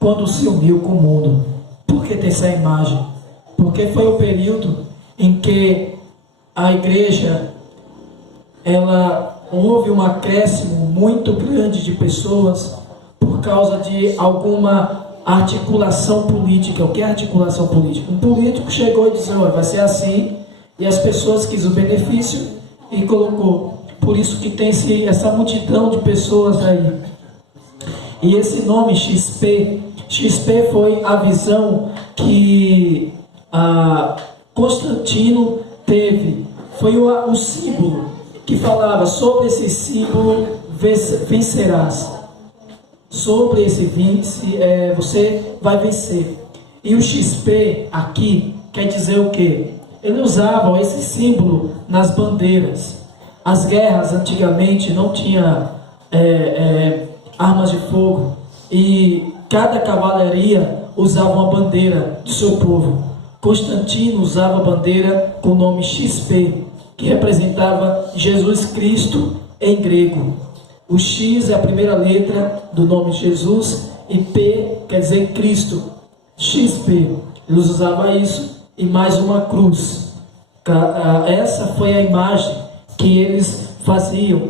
quando se uniu com o mundo. Por que tem essa imagem? Porque foi o período em que a igreja, houve um acréscimo muito grande de pessoas por causa de alguma articulação política. O que é articulação política? Um político chegou e disse: olha, vai ser assim, e as pessoas quis o benefício e colocou. Por isso que tem essa multidão de pessoas aí. E esse nome XP foi a visão que Constantino teve. Foi o símbolo que falava: sobre esse símbolo vencerás. Sobre esse você vai vencer. E o XP aqui quer dizer o quê? Eles usavam esse símbolo nas bandeiras. As guerras antigamente não tinha armas de fogo, e cada cavalaria usava uma bandeira do seu povo. Constantino usava a bandeira com o nome XP, que representava Jesus Cristo em grego. O X é a primeira letra do nome Jesus e P quer dizer Cristo. XP. Eles usavam isso e mais uma cruz. Essa foi a imagem que eles faziam.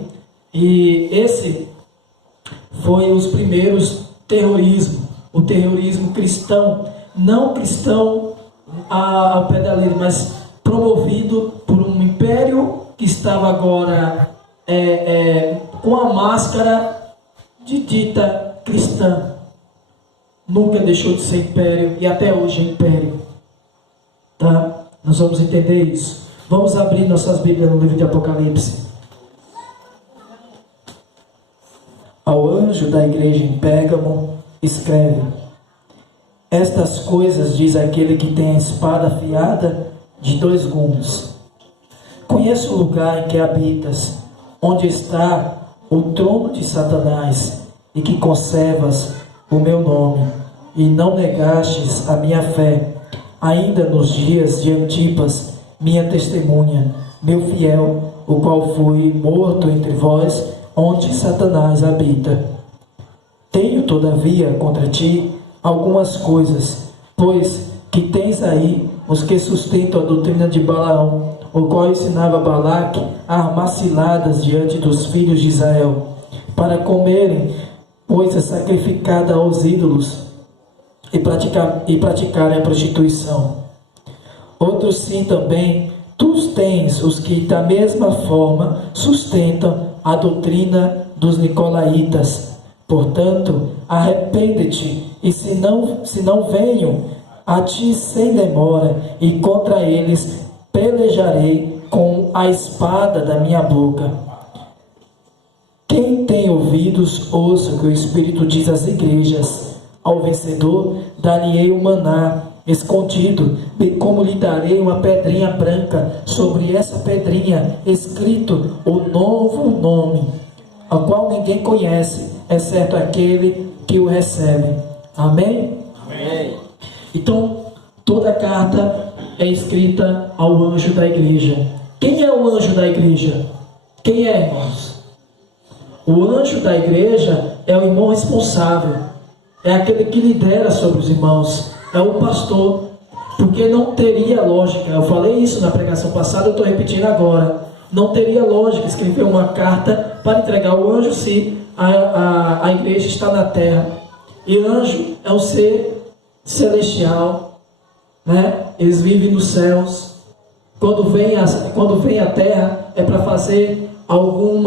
E esse foi os primeiros terrorismo. O terrorismo cristão, não cristão ao pé da lei, mas promovido por um império que estava agora com a máscara de dita cristã. Nunca deixou de ser império e até hoje é império. Tá? Nós vamos entender isso. Vamos abrir nossas Bíblias no livro de Apocalipse. Ao anjo da igreja em Pérgamo, escreve: estas coisas diz aquele que tem a espada afiada de 2 gumes. Conheço o lugar em que habitas, onde está o trono de Satanás, e que conservas o meu nome, e não negastes a minha fé, ainda nos dias de Antipas, minha testemunha, meu fiel, o qual fui morto entre vós, onde Satanás habita. Tenho, todavia, contra ti algumas coisas, pois que tens aí os que sustentam a doutrina de Balaão, o qual ensinava Balaque a armar ciladas diante dos filhos de Israel, para comerem coisa sacrificada aos ídolos e praticarem a prostituição. Outros sim também, tu tens os que da mesma forma sustentam a doutrina dos nicolaítas. Portanto, arrepende-te, e se não venho a ti sem demora, e contra eles pelejarei com a espada da minha boca. Quem tem ouvidos, ouça o que o Espírito diz às igrejas. Ao vencedor, dar-lhe-ei o maná escondido, bem como lhe darei uma pedrinha branca, sobre essa pedrinha escrito o novo nome, ao qual ninguém conhece, exceto aquele que o recebe. Amém? Amém. Então, toda a carta é escrita ao anjo da igreja. Quem é o anjo da igreja? Quem é, irmãos? O anjo da igreja é o irmão responsável, é aquele que lidera sobre os irmãos, é o pastor, porque não teria lógica, eu falei isso na pregação passada, eu estou repetindo agora, não teria lógica escrever uma carta para entregar ao anjo se a igreja está na terra. E anjo é um ser celestial, né? Eles vivem nos céus. Quando vem à terra é para fazer o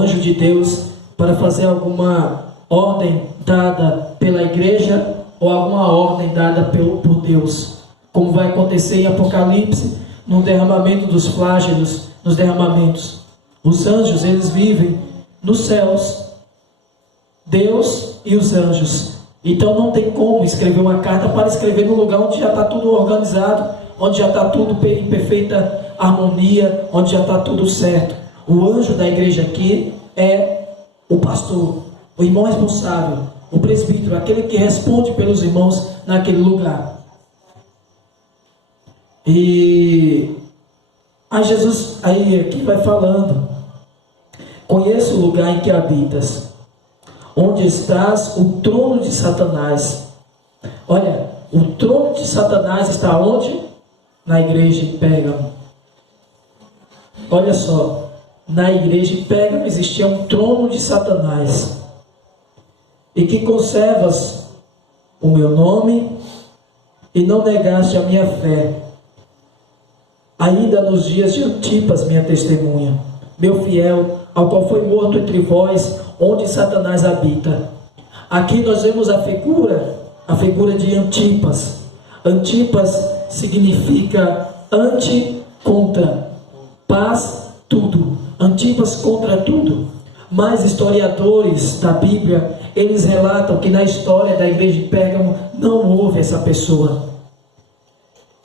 anjo de Deus, para fazer alguma ordem dada pela igreja ou alguma ordem dada por Deus, como vai acontecer em Apocalipse, no derramamento dos flágelos, nos derramamentos. Os anjos, eles vivem nos céus, Deus e os anjos. Então não tem como escrever uma carta para escrever num lugar onde já está tudo organizado, onde já está tudo em perfeita harmonia, onde já está tudo certo. O anjo da igreja aqui é o pastor, o irmão responsável, o presbítero, aquele que responde pelos irmãos naquele lugar. E aí Jesus aqui vai falando: conheço o lugar em que habitas, onde estás o trono de Satanás. Olha, o trono de Satanás está onde? Na igreja de Pérgamo. Olha só, na igreja de Pérgamo existia um trono de Satanás. E que conservas o meu nome e não negaste a minha fé, ainda nos dias de Antipas, minha testemunha, meu fiel, ao qual foi morto entre vós, onde Satanás habita. Aqui nós vemos a figura de Antipas. Antipas significa anti, contra, paz, tudo. Antipas contra tudo. Mas historiadores da Bíblia, eles relatam que na história da igreja de Pérgamo não houve essa pessoa.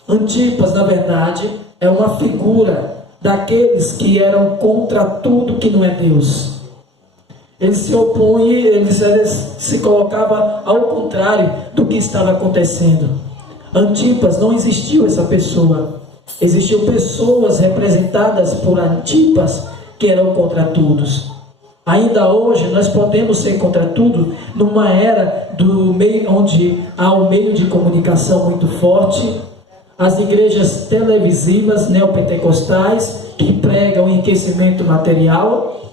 Antipas, na verdade, é uma figura daqueles que eram contra tudo que não é Deus. Eles se opõem, eles se colocavam ao contrário do que estava acontecendo. Antipas, não existiu essa pessoa. Existiam pessoas representadas por Antipas que eram contra todos. Ainda hoje nós podemos ser contra tudo numa era do meio, onde há um meio de comunicação muito forte, as igrejas televisivas neopentecostais que pregam enriquecimento material,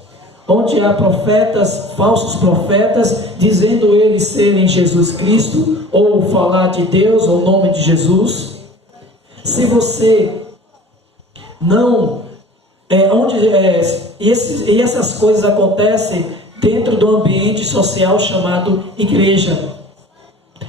onde há profetas, falsos profetas, dizendo eles serem Jesus Cristo, ou falar de Deus, ou o nome de Jesus. Se você não... E essas coisas acontecem dentro do ambiente social chamado igreja.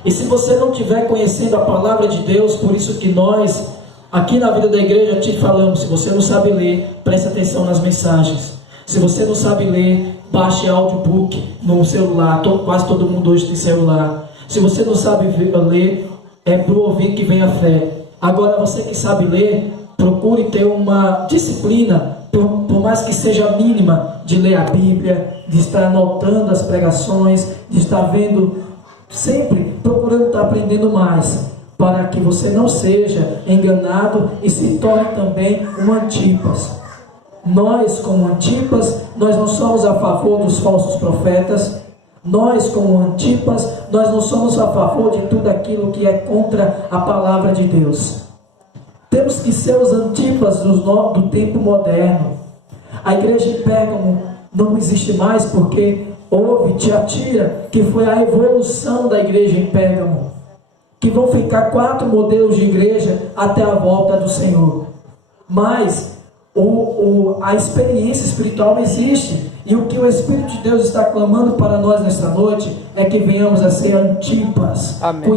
E se você não estiver conhecendo a palavra de Deus, por isso que nós, aqui na vida da igreja, te falamos, se você não sabe ler, preste atenção nas mensagens. Se você não sabe ler, baixe audiobook no celular. Quase todo mundo hoje tem celular. Se você não sabe ler, é para ouvir que vem a fé. Agora, você que sabe ler, procure ter uma disciplina, por mais que seja mínima, de ler a Bíblia, de estar anotando as pregações, de estar vendo, sempre procurando estar aprendendo mais, para que você não seja enganado e se torne também um Antipas. Nós, como Antipas, nós não somos a favor dos falsos profetas. Nós, como Antipas, nós não somos a favor de tudo aquilo que é contra a palavra de Deus. Temos que ser os Antipas do tempo moderno. A igreja de Pérgamo não existe mais porque houve Tiatira, que foi a evolução da igreja em Pérgamo. Que vão ficar 4 modelos de igreja até a volta do Senhor. Mas a experiência espiritual existe. E o que o Espírito de Deus está clamando para nós nesta noite é que venhamos a ser Antipas. Amém.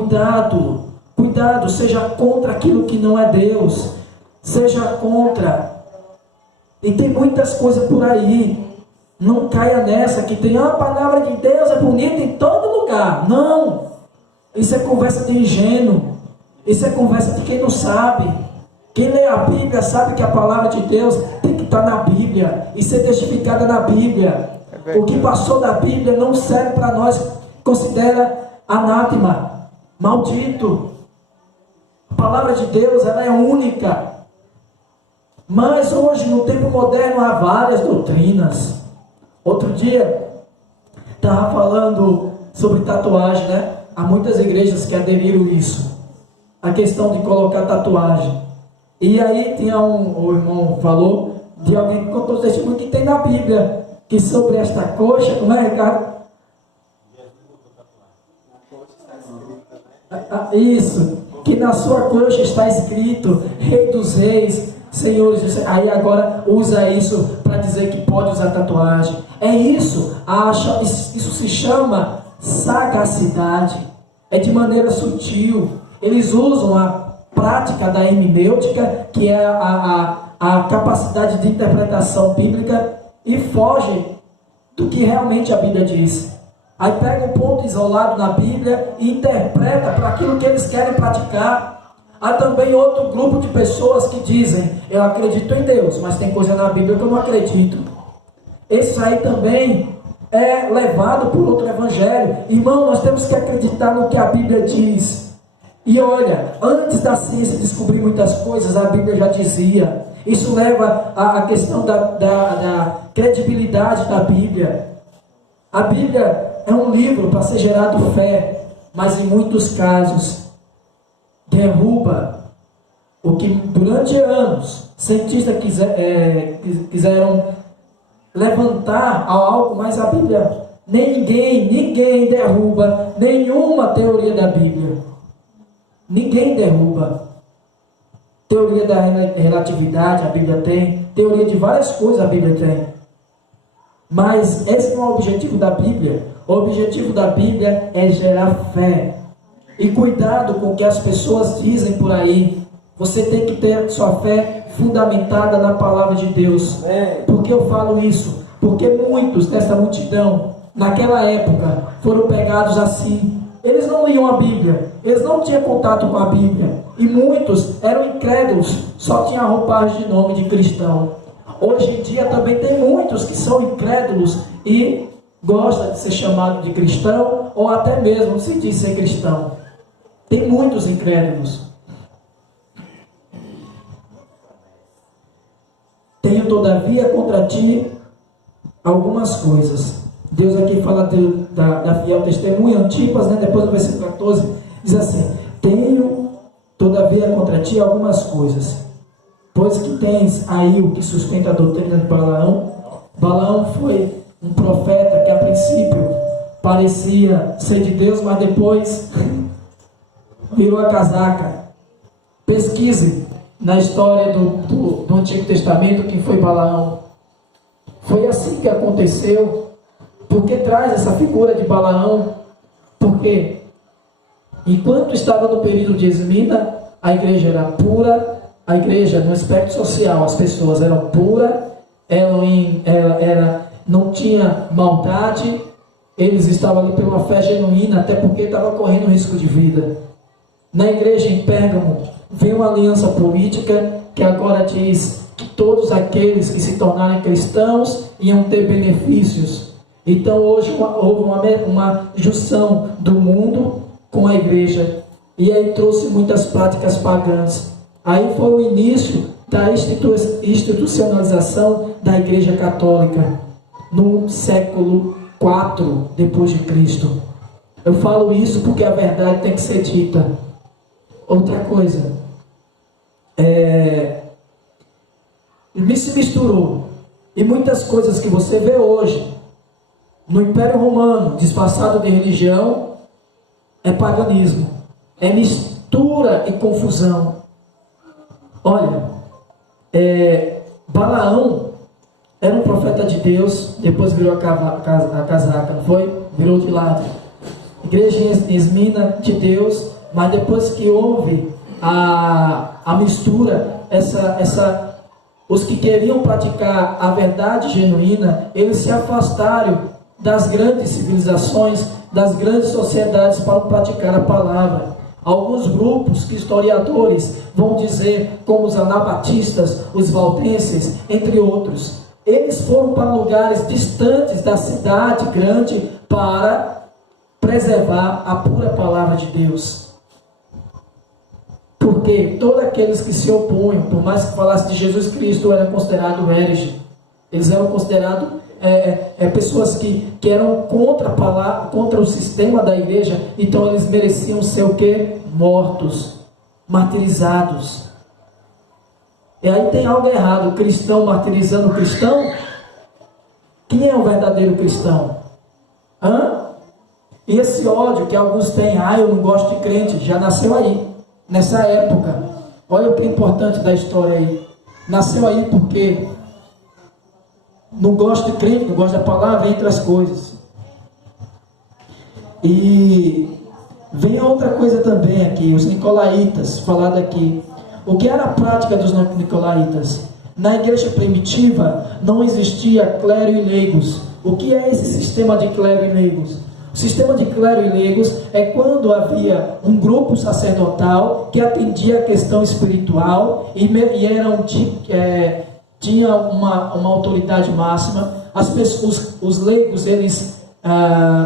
Cuidado, seja contra aquilo que não é Deus. Seja contra. E tem muitas coisas por aí. Não caia nessa que tem a palavra de Deus é bonita em todo lugar. Não. Isso é conversa de ingênuo. Isso é conversa de quem não sabe. Quem lê a Bíblia sabe que a palavra de Deus tem que estar na Bíblia e ser testificada na Bíblia. O que passou da Bíblia não serve para nós. Considera anátema, maldito. A palavra de Deus, ela é única. Mas hoje, no tempo moderno, há várias doutrinas. Outro dia, estava falando sobre tatuagem, né? Há muitas igrejas que aderiram isso. A questão de colocar tatuagem. E aí tinha o irmão falou de alguém que contou o testemunho que tem na Bíblia, que sobre esta coxa, como é, Ricardo? Isso, que na sua coxa está escrito Rei dos Reis, Senhores. Aí agora usa isso para dizer que pode usar tatuagem. É isso, isso se chama sagacidade. É de maneira sutil. Eles usam a prática da hermenêutica, que é a capacidade de interpretação bíblica, e fogem do que realmente a Bíblia diz. Aí pega um ponto isolado na Bíblia e interpreta para aquilo que eles querem praticar. Há também outro grupo de pessoas que dizem: eu acredito em Deus, mas tem coisa na Bíblia que eu não acredito. Esse aí também é levado por outro evangelho. Irmão, nós temos que acreditar no que a Bíblia diz. E olha, antes da ciência descobrir muitas coisas, a Bíblia já dizia. Isso leva à questão da credibilidade da Bíblia. A Bíblia é um livro para ser gerado fé, mas em muitos casos derruba o que durante anos cientistas quiseram levantar algo, mas a Bíblia, ninguém derruba nenhuma teoria da Bíblia. Ninguém derruba. Teoria da relatividade a Bíblia tem, teoria de várias coisas a Bíblia tem. Mas esse não é o objetivo da Bíblia. O objetivo da Bíblia é gerar fé. E cuidado com o que as pessoas dizem por aí. Você tem que ter sua fé fundamentada na palavra de Deus. Por que eu falo isso? Porque muitos dessa multidão, naquela época, foram pegados assim. Eles não liam a Bíblia, eles não tinham contato com a Bíblia. E muitos eram incrédulos, só tinham a roupagem de nome de cristão. Hoje em dia também tem muitos que são incrédulos e gostam de ser chamado de cristão, ou até mesmo se diz ser cristão. Tem muitos incrédulos. Tenho todavia contra ti algumas coisas. Deus aqui fala da fiel testemunha, Antipas, né? Depois no versículo 14, diz assim: tenho todavia contra ti algumas coisas, pois que tens aí o que sustenta a doutrina de Balaão. Balaão foi um profeta que a princípio parecia ser de Deus, mas depois virou a casaca. Pesquise na história do Antigo Testamento quem foi Balaão. Foi assim que aconteceu. Porque traz essa figura de Balaão? Porque enquanto estava no período de Esmina, a igreja era pura. A igreja, no aspecto social, as pessoas eram puras, não tinha maldade, eles estavam ali pela fé genuína, até porque estavam correndo risco de vida. Na igreja em Pérgamo, veio uma aliança política que agora diz que todos aqueles que se tornarem cristãos iam ter benefícios. Então hoje houve uma junção do mundo com a igreja, e aí trouxe muitas práticas pagãs. Aí foi o início da institucionalização da Igreja Católica no século IV depois de Cristo. Eu falo isso porque a verdade tem que ser dita. Outra coisa, se misturou, e muitas coisas que você vê hoje no Império Romano, disfarçado de religião, é paganismo, é mistura e confusão. Olha, Balaão era um profeta de Deus, depois virou a casaca, não foi? Virou de lado. Igreja Esmina de Deus, mas depois que houve a mistura, os que queriam praticar a verdade genuína, eles se afastaram das grandes civilizações, das grandes sociedades para praticar a palavra. Alguns grupos que historiadores vão dizer, como os anabatistas, os valdenses, entre outros, eles foram para lugares distantes da cidade grande para preservar a pura palavra de Deus. Porque todos aqueles que se opunham, por mais que falasse de Jesus Cristo, eram considerados hereges. Eles eram considerados pessoas que eram contra a palavra, contra o sistema da igreja. Então eles mereciam ser o quê? Mortos, martirizados. E aí tem algo errado, o cristão martirizando o cristão. Quem é o verdadeiro cristão? E esse ódio que alguns têm, eu não gosto de crente, já nasceu aí, nessa época. Olha o que é importante da história aí. Nasceu aí porque não gosta de crente, não gosta da palavra, entre as coisas. E vem outra coisa também aqui, os nicolaítas, falado aqui. O que era a prática dos nicolaítas? Na igreja primitiva não existia clero e leigos. O que é esse sistema de clero e leigos? O sistema de clero e leigos é quando havia um grupo sacerdotal que atendia a questão espiritual e tinha uma autoridade máxima. Os leigos, eles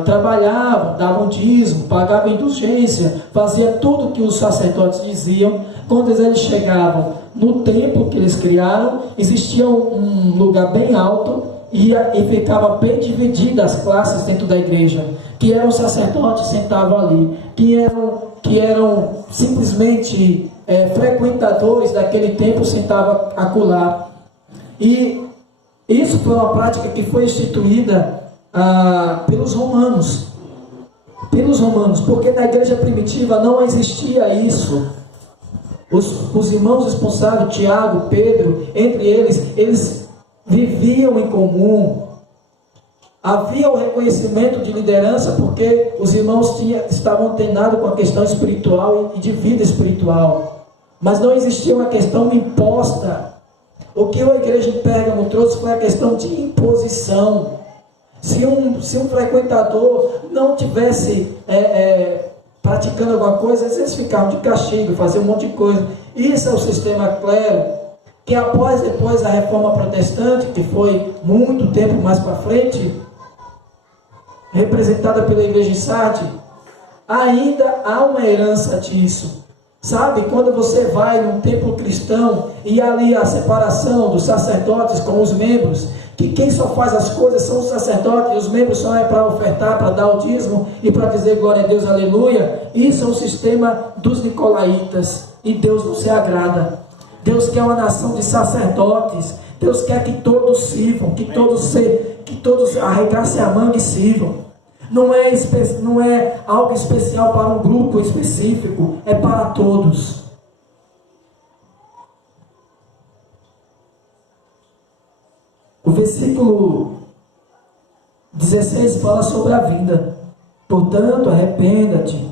trabalhavam, davam dízimo, pagavam indulgência, faziam tudo o que os sacerdotes diziam. Quando eles chegavam no templo que eles criaram, existia um lugar bem alto, e ficava bem divididas as classes dentro da igreja. Que eram sacerdotes sentavam ali, que eram simplesmente frequentadores daquele templo sentavam acolá. E isso foi uma prática que foi instituída pelos romanos. Porque na igreja primitiva não existia isso. Os irmãos responsáveis, Tiago, Pedro, entre eles viviam em comum. Havia o reconhecimento de liderança porque os irmãos estavam antenados com a questão espiritual e de vida espiritual. Mas não existia uma questão imposta. O que a igreja em Pérgamo trouxe foi a questão de imposição. Se um frequentador não tivesse praticando alguma coisa, às vezes ficavam de castigo, faziam um monte de coisa. Isso é o sistema clero, que depois da reforma protestante, que foi muito tempo mais para frente, representada pela igreja de Sardes, ainda há uma herança disso. Sabe, quando você vai num templo cristão e há ali a separação dos sacerdotes com os membros, que quem só faz as coisas são os sacerdotes, e os membros só é para ofertar, para dar o dízimo e para dizer glória a Deus, aleluia. Isso é um sistema dos nicolaítas e Deus não se agrada. Deus quer uma nação de sacerdotes. Deus quer que todos sirvam, que todos arregassem a manga e sirvam. Não é algo especial para um grupo específico, é para todos. O versículo 16 fala sobre a vinda. Portanto, arrependa-te,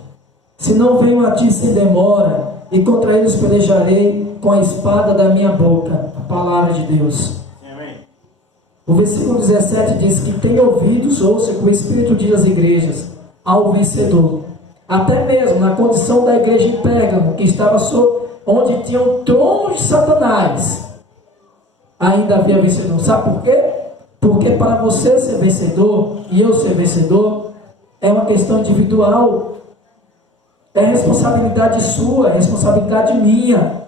se não venho a ti sem demora, e contra eles pelejarei com a espada da minha boca. A palavra de Deus. O versículo 17 diz que tem ouvidos, ouça que o Espírito diz às igrejas, ao vencedor. Até mesmo na condição da igreja em Pérgamo, que estava onde tinha o trono de Satanás, ainda havia vencedor. Sabe por quê? Porque para você ser vencedor e eu ser vencedor, é uma questão individual. É responsabilidade sua, é responsabilidade minha.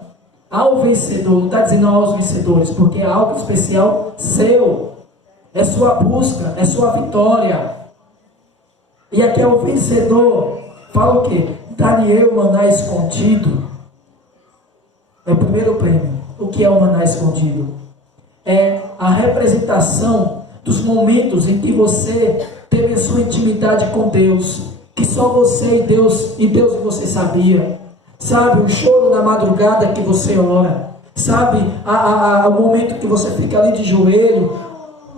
Ao vencedor, não está dizendo aos vencedores, porque é algo especial seu. É sua busca, é sua vitória. E aqui é o vencedor. Fala o quê? Daniel, maná escondido. É o primeiro prêmio. O que é o maná escondido? É a representação dos momentos em que você teve a sua intimidade com Deus, que só você e Deus e você sabia. Sabe, o choro na madrugada que você ora. Sabe, o momento que você fica ali de joelho,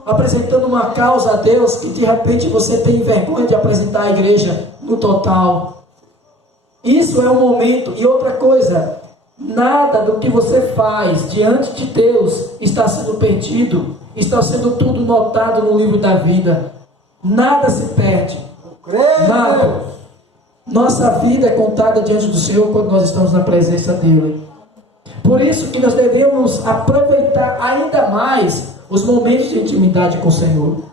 apresentando uma causa a Deus, que de repente você tem vergonha de apresentar à igreja no total. Isso é um momento. E outra coisa, nada do que você faz diante de Deus está sendo perdido, está sendo tudo notado no livro da vida. Nada se perde. Nada. Nossa vida é contada diante do Senhor quando nós estamos na presença dEle. Por isso que nós devemos aproveitar ainda mais os momentos de intimidade com o Senhor.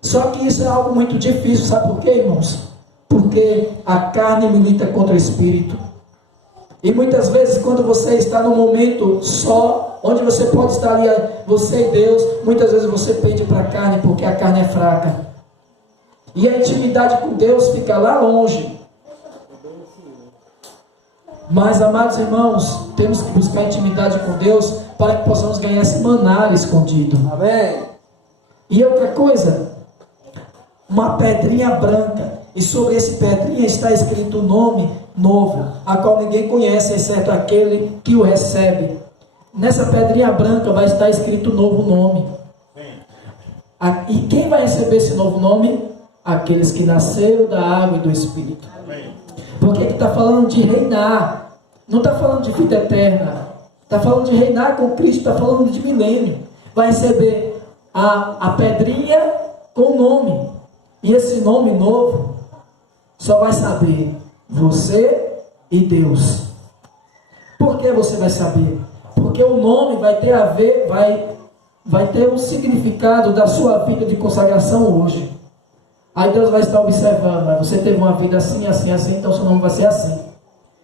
Só que isso é algo muito difícil, sabe por quê, irmãos? Porque a carne milita contra o Espírito. E muitas vezes quando você está num momento só, onde você pode estar ali, você e Deus, muitas vezes você pende para a carne, porque a carne é fraca. E a intimidade com Deus fica lá longe. Mas, amados irmãos, temos que buscar intimidade com Deus para que possamos ganhar esse maná escondido. Amém. E outra coisa, uma pedrinha branca, e sobre esse pedrinha está escrito um nome novo, a qual ninguém conhece, exceto aquele que o recebe. Nessa pedrinha branca vai estar escrito um novo nome. Amém. E quem vai receber esse novo nome? Aqueles que nasceram da água e do Espírito. Amém. Porque que está falando de reinar, não está falando de vida eterna, está falando de reinar com Cristo, está falando de milênio. Vai receber a pedrinha com o nome, e esse nome novo só vai saber você e Deus. Por que você vai saber? Porque o nome vai ter a ver, vai ter um significado da sua vida de consagração hoje. Aí Deus vai estar observando, você teve uma vida assim, assim, assim, então seu nome vai ser assim.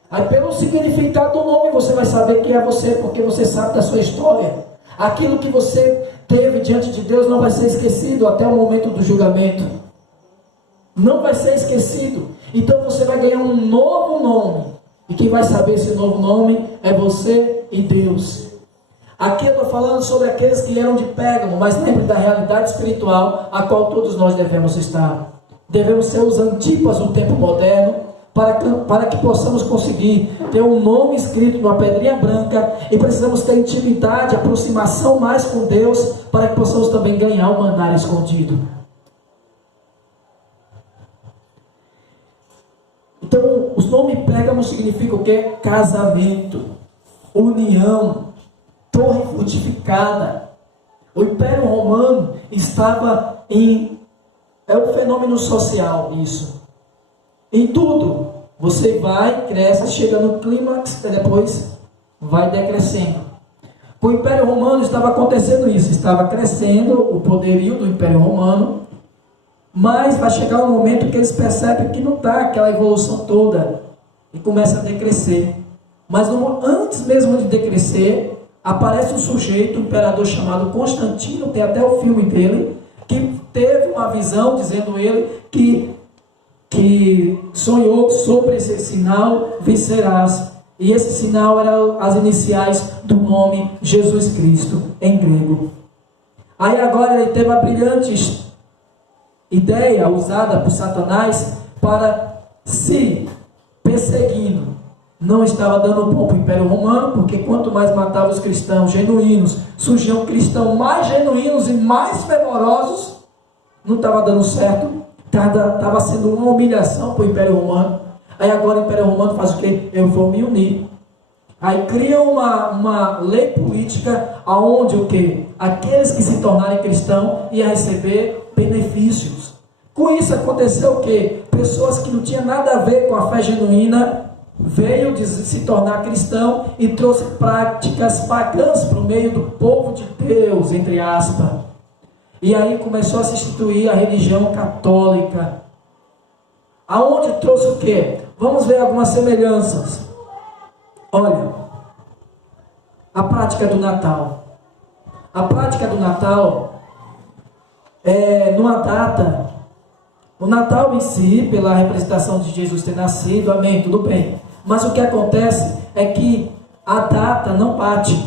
Aí pelo significado do nome você vai saber quem é você, porque você sabe da sua história. Aquilo que você teve diante de Deus não vai ser esquecido até o momento do julgamento. Não vai ser esquecido. Então você vai ganhar um novo nome. E quem vai saber esse novo nome é você e Deus. Aqui eu estou falando sobre aqueles que eram de Pérgamo, mas lembre da realidade espiritual a qual todos nós devemos estar. Devemos ser os Antipas do tempo moderno, para que possamos conseguir ter um nome escrito numa pedrinha branca, e precisamos ter intimidade, aproximação mais com Deus, para que possamos também ganhar o maná escondido. Então, os nomes Pérgamo significam o quê? Casamento, união, torre fortificada. O Império Romano estava em... É um fenômeno social isso. Em tudo, você vai, cresce, chega no clímax e depois vai decrescendo. Com o Império Romano estava acontecendo isso, estava crescendo o poderio do Império Romano, mas vai chegar um momento que eles percebem que não está aquela evolução toda e começa a decrescer. Mas antes mesmo de decrescer, aparece um sujeito, um imperador chamado Constantino, tem até o filme dele, que teve uma visão, dizendo ele que sonhou sobre esse sinal vencerás. E esse sinal era as iniciais do nome Jesus Cristo em grego. Aí agora ele teve a brilhante ideia usada por Satanás para, se perseguindo, não estava dando bom para o Império Romano, porque quanto mais matava os cristãos genuínos, surgiam cristãos mais genuínos e mais fervorosos, não estava dando certo. Estava sendo uma humilhação para o Império Romano. Aí agora o Império Romano faz o quê? Eu vou me unir. Aí cria uma lei política aonde o quê? Aqueles que se tornarem cristãos iam receber benefícios. Com isso aconteceu o quê? Pessoas que não tinham nada a ver com a fé genuína veio de se tornar cristão e trouxe práticas pagãs para o meio do povo de Deus, entre aspas. E aí começou a se instituir a religião católica. Aonde trouxe o quê? Vamos ver algumas semelhanças. Olha, a prática do Natal. A prática do Natal é numa data. O Natal em si, pela representação de Jesus ter nascido, amém, tudo bem. Mas o que acontece é que a data não bate.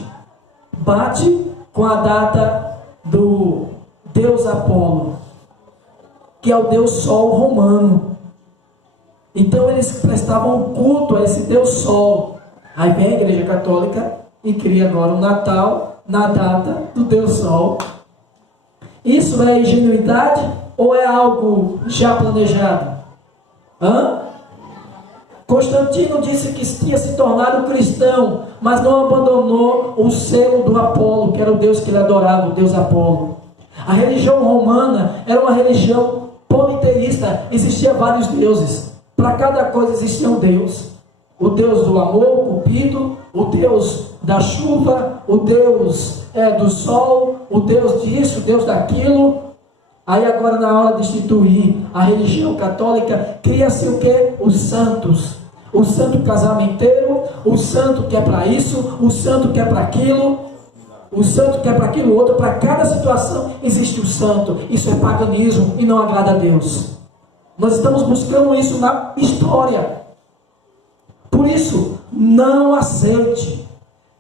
Bate com a data do Deus Apolo, que é o Deus Sol romano. Então eles prestavam culto a esse Deus Sol. Aí vem a Igreja Católica e cria agora o Natal na data do Deus Sol. Isso é ingenuidade ou é algo já planejado? Constantino disse que tinha se tornado cristão, mas não abandonou o selo do Apolo, que era o Deus que ele adorava, o Deus Apolo. A religião romana era uma religião politeísta, existia vários deuses. Para cada coisa existia um Deus. O Deus do amor, o Cupido, o Deus da chuva, o Deus do sol, o Deus disso, o Deus daquilo. Aí agora na hora de instituir a religião católica, cria-se o quê? Os santos. O santo casamenteiro, o santo que é para isso, o santo que é para aquilo. O santo que é para aquilo outro, para cada situação existe o santo. Isso é paganismo e não agrada a Deus. Nós estamos buscando isso na história. Por isso, não aceite.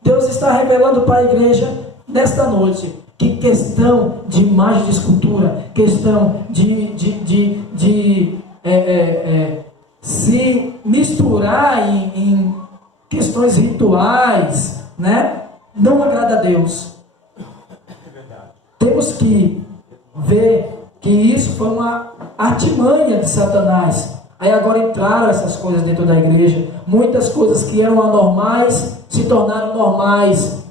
Deus está revelando para a igreja nesta noite que questão de imagem de escultura, questão de se misturar em questões rituais, né? Não agrada a Deus. Temos que ver que isso foi uma artimanha de Satanás. Aí agora entraram essas coisas dentro da igreja. Muitas coisas que eram anormais se tornaram normais.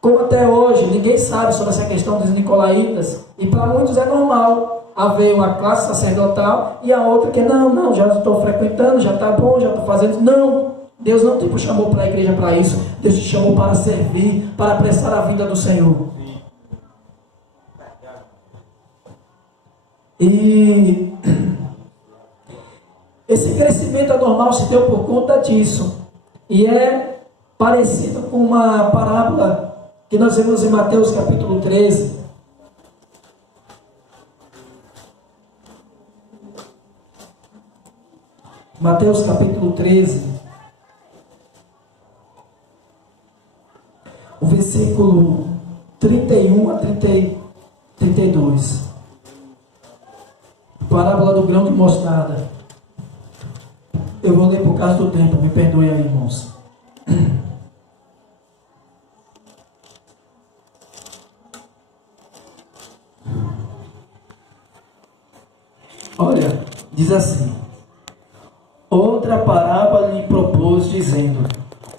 Como até hoje, ninguém sabe sobre essa questão dos nicolaítas. E para muitos é normal haver uma classe sacerdotal e a outra que não, já estou frequentando, já está bom, já estou fazendo. Não. Deus não te chamou para a igreja para isso. Deus te chamou para servir, para apressar a vinda do Senhor. E esse crescimento anormal se deu por conta disso. E é parecido com uma parábola que nós vemos em Mateus capítulo 13. Mateus capítulo 13, o versículo 31 a 32. Parábola do grão de mostarda. Eu vou ler por causa do tempo, me perdoe aí, irmãos. Olha, diz assim: outra parábola lhe propôs, dizendo: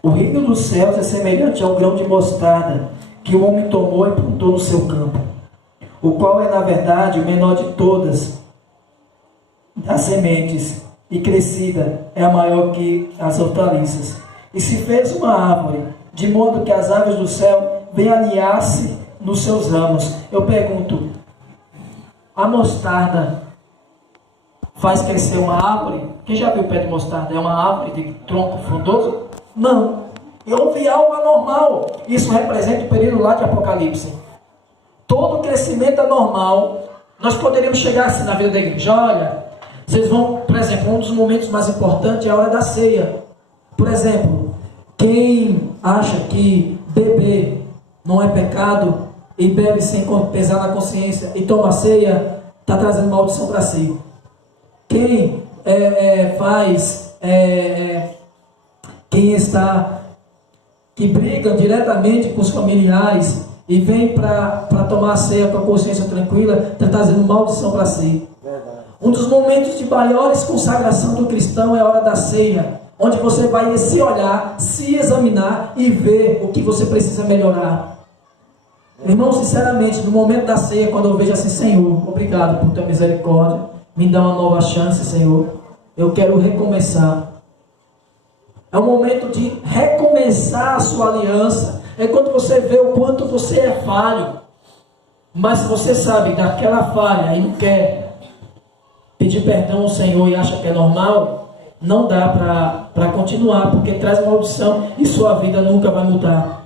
o reino dos céus é semelhante ao grão de mostarda que o homem tomou e plantou no seu campo, o qual é, na verdade, o menor de todas as sementes, e crescida é a maior que as hortaliças. E se fez uma árvore, de modo que as aves do céu venham alinhar-se nos seus ramos. Eu pergunto: a mostarda faz crescer uma árvore? Quem já viu o pé de mostarda? É uma árvore de tronco frondoso? Não. Houve algo anormal. Isso representa o período lá de Apocalipse. Todo crescimento anormal. Nós poderíamos chegar assim na vida da igreja: olha, vocês vão, por exemplo, um dos momentos mais importantes é a hora da ceia. Por exemplo, quem acha que beber não é pecado e bebe sem pesar na consciência e toma ceia, está trazendo maldição para si. Quem que briga diretamente com os familiares e vem para tomar ceia com a consciência tranquila, está trazendo maldição para si. Um dos momentos de maiores consagração do cristão é a hora da ceia, onde você vai se olhar, se examinar e ver o que você precisa melhorar. Irmão, sinceramente, no momento da ceia, quando eu vejo assim: Senhor, obrigado por tua misericórdia, me dá uma nova chance, Senhor, eu quero recomeçar. É o momento de recomeçar a sua aliança. É quando você vê o quanto você é falho, mas você sabe daquela falha e não quer pedir perdão ao Senhor e acha que é normal, não dá para continuar, porque traz maldição e sua vida nunca vai mudar.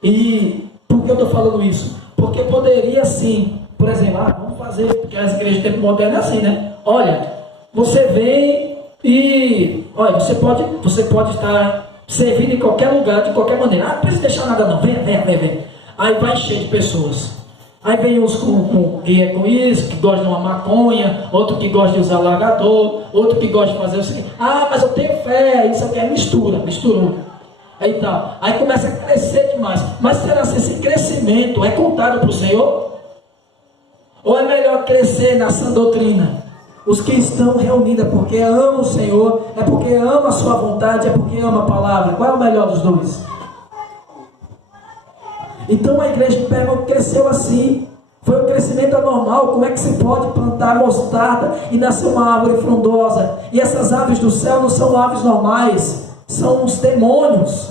E por que eu estou falando isso? Porque poderia sim, por exemplo, vamos fazer, porque as igrejas de tempo moderno é assim, né? Olha, você vem e olha, você pode estar servindo em qualquer lugar, de qualquer maneira. Não precisa deixar nada não, vem. Aí vai cheio de pessoas. Aí vem uns que é com isso, que gosta de uma maconha, outro que gosta de usar largador, outro que gosta de fazer o seguinte: mas eu tenho fé, isso aqui é misturou. Aí tal. Aí começa a crescer demais. Mas será que esse crescimento é contado para o Senhor? Ou é melhor crescer na sã doutrina? Os que estão reunidos é porque amam o Senhor, é porque amam a sua vontade, é porque amam a palavra. Qual é o melhor dos dois? Então a igreja de Pérgamo cresceu assim. Foi um crescimento anormal. Como é que se pode plantar mostarda e nascer uma árvore frondosa? E essas aves do céu não são aves normais, são os demônios,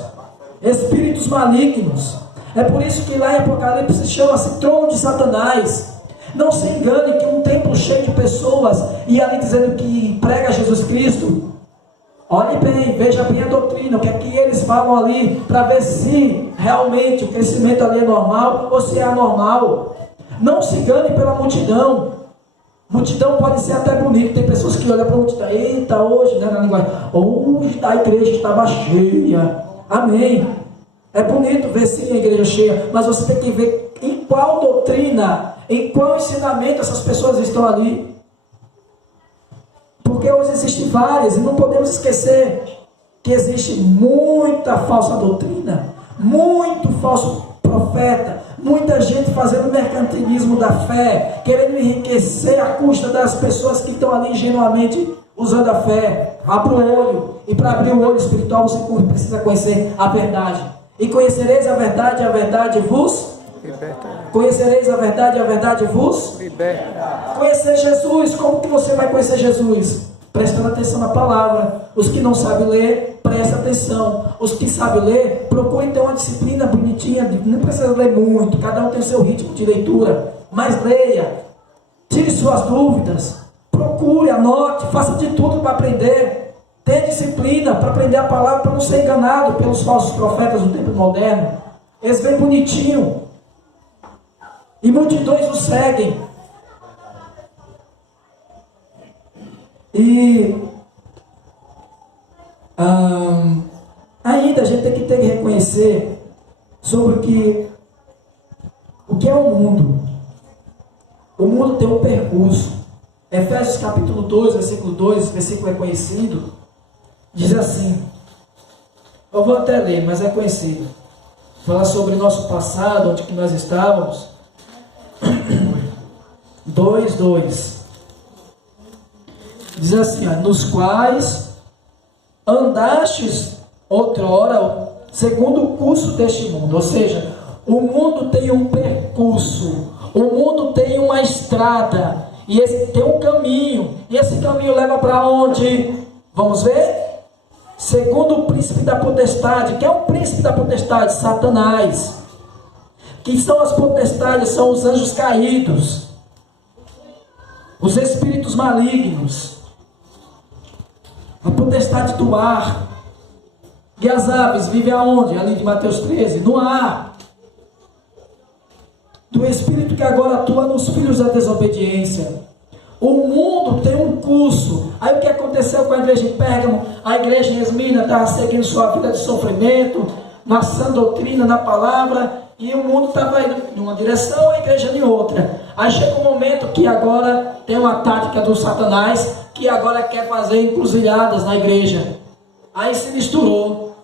espíritos malignos. É por isso que lá em Apocalipse chama-se trono de Satanás. Não se engane que um templo cheio de pessoas e ali dizendo que prega Jesus Cristo. Olhe bem, veja bem a doutrina, o que é que eles falam ali, para ver se realmente o crescimento ali é normal ou se é anormal. Não se engane pela multidão. Multidão pode ser até bonita. Tem pessoas que olham para a multidão: eita, hoje, né, na linguagem, hoje a igreja estava cheia. Amém. É bonito ver sim a igreja cheia, mas você tem que ver em qual doutrina, em qual ensinamento essas pessoas estão ali. Porque hoje existem várias, e não podemos esquecer que existe muita falsa doutrina, muito falso profeta, muita gente fazendo mercantilismo da fé, querendo enriquecer à custa das pessoas que estão ali ingenuamente usando a fé. Abra o olho, e para abrir o olho espiritual você precisa conhecer a verdade. E conhecereis a verdade vos libertará. Conhecereis a verdade vos libertará. Conhecer Jesus, como que você vai conhecer Jesus? Prestando atenção na palavra. Os que não sabem ler, presta atenção. Os que sabem ler, procurem ter uma disciplina bonitinha, não precisa ler muito, cada um tem o seu ritmo de leitura, mas leia, tire suas dúvidas, procure, anote, faça de tudo para aprender. Tenha disciplina para aprender a palavra, para não ser enganado pelos falsos profetas do tempo moderno. Eles vêm bonitinho. E multidões o seguem. E ainda a gente tem que reconhecer sobre o que é o mundo. O mundo tem um percurso. Efésios capítulo 2, versículo 2, esse versículo é conhecido. Diz assim, eu vou até ler, mas é conhecido. Fala sobre o nosso passado, onde que nós estávamos. 2:2. Diz assim, nos quais andastes outrora, segundo o curso deste mundo. Ou seja, o mundo tem um percurso, o mundo tem uma estrada, e esse tem um caminho, e esse caminho leva para onde? Vamos ver? Segundo o príncipe da potestade. Que é o príncipe da potestade? Satanás. Que são as potestades? São os anjos caídos, os espíritos malignos, a potestade do ar. E as aves vivem aonde? Ali de Mateus 13, no ar. Do espírito que agora atua nos filhos da desobediência. O mundo tem um curso. Aí o que aconteceu com a igreja em Pérgamo? A igreja em Esmirna estava seguindo sua vida de sofrimento, na sã doutrina, na palavra, e o mundo estava indo em uma direção, a igreja em outra. Aí chega um momento que agora tem uma tática do Satanás, que agora quer fazer encruzilhadas na igreja. Aí se misturou.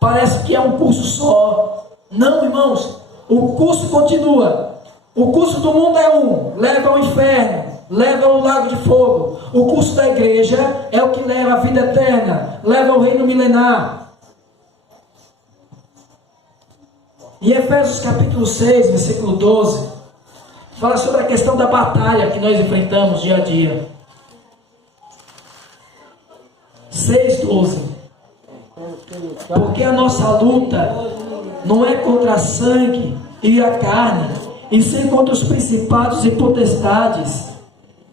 Parece que é um curso só. Não, irmãos, o curso continua. O curso do mundo é um, leva ao inferno, leva ao lago de fogo. O curso da igreja é o que leva à vida eterna, leva ao reino milenar. Em Efésios capítulo 6, versículo 12, fala sobre a questão da batalha que nós enfrentamos dia a dia. 6:12. Porque a nossa luta não é contra a sangue e a carne, e sim contra os principados e potestades,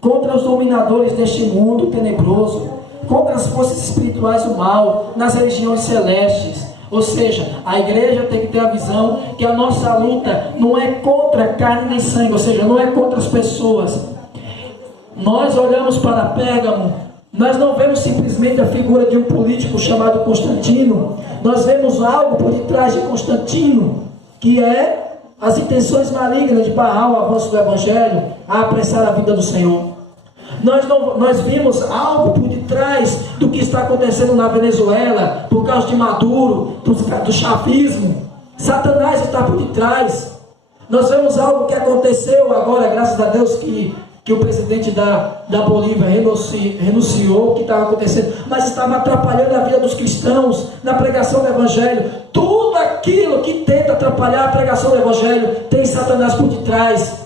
contra os dominadores deste mundo tenebroso, contra as forças espirituais do mal, nas regiões celestes. Ou seja, a igreja tem que ter a visão que a nossa luta não é contra carne nem sangue, ou seja, não é contra as pessoas. Nós olhamos para Pérgamo, nós não vemos simplesmente a figura de um político chamado Constantino, nós vemos algo por detrás de Constantino, que é as intenções malignas de barrar o avanço do Evangelho, a apressar a vida do Senhor. Nós vimos algo por detrás do que está acontecendo na Venezuela, por causa de Maduro, do chavismo. Satanás está por detrás. Nós vemos algo que aconteceu agora, graças a Deus, que o presidente da Bolívia renunciou, o que estava acontecendo, mas estava atrapalhando a vida dos cristãos na pregação do Evangelho. Tudo aquilo que tenta atrapalhar a pregação do Evangelho tem Satanás por detrás.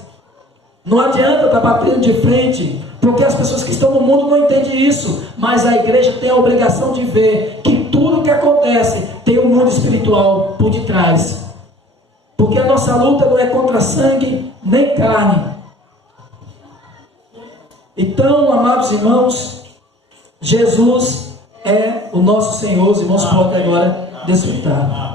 Não adianta estar batendo de frente, porque as pessoas que estão no mundo não entendem isso, mas a igreja tem a obrigação de ver que tudo que acontece tem um mundo espiritual por detrás, porque a nossa luta não é contra sangue nem carne. Então, amados irmãos, Jesus é o nosso Senhor. Os irmãos podem agora desfrutar.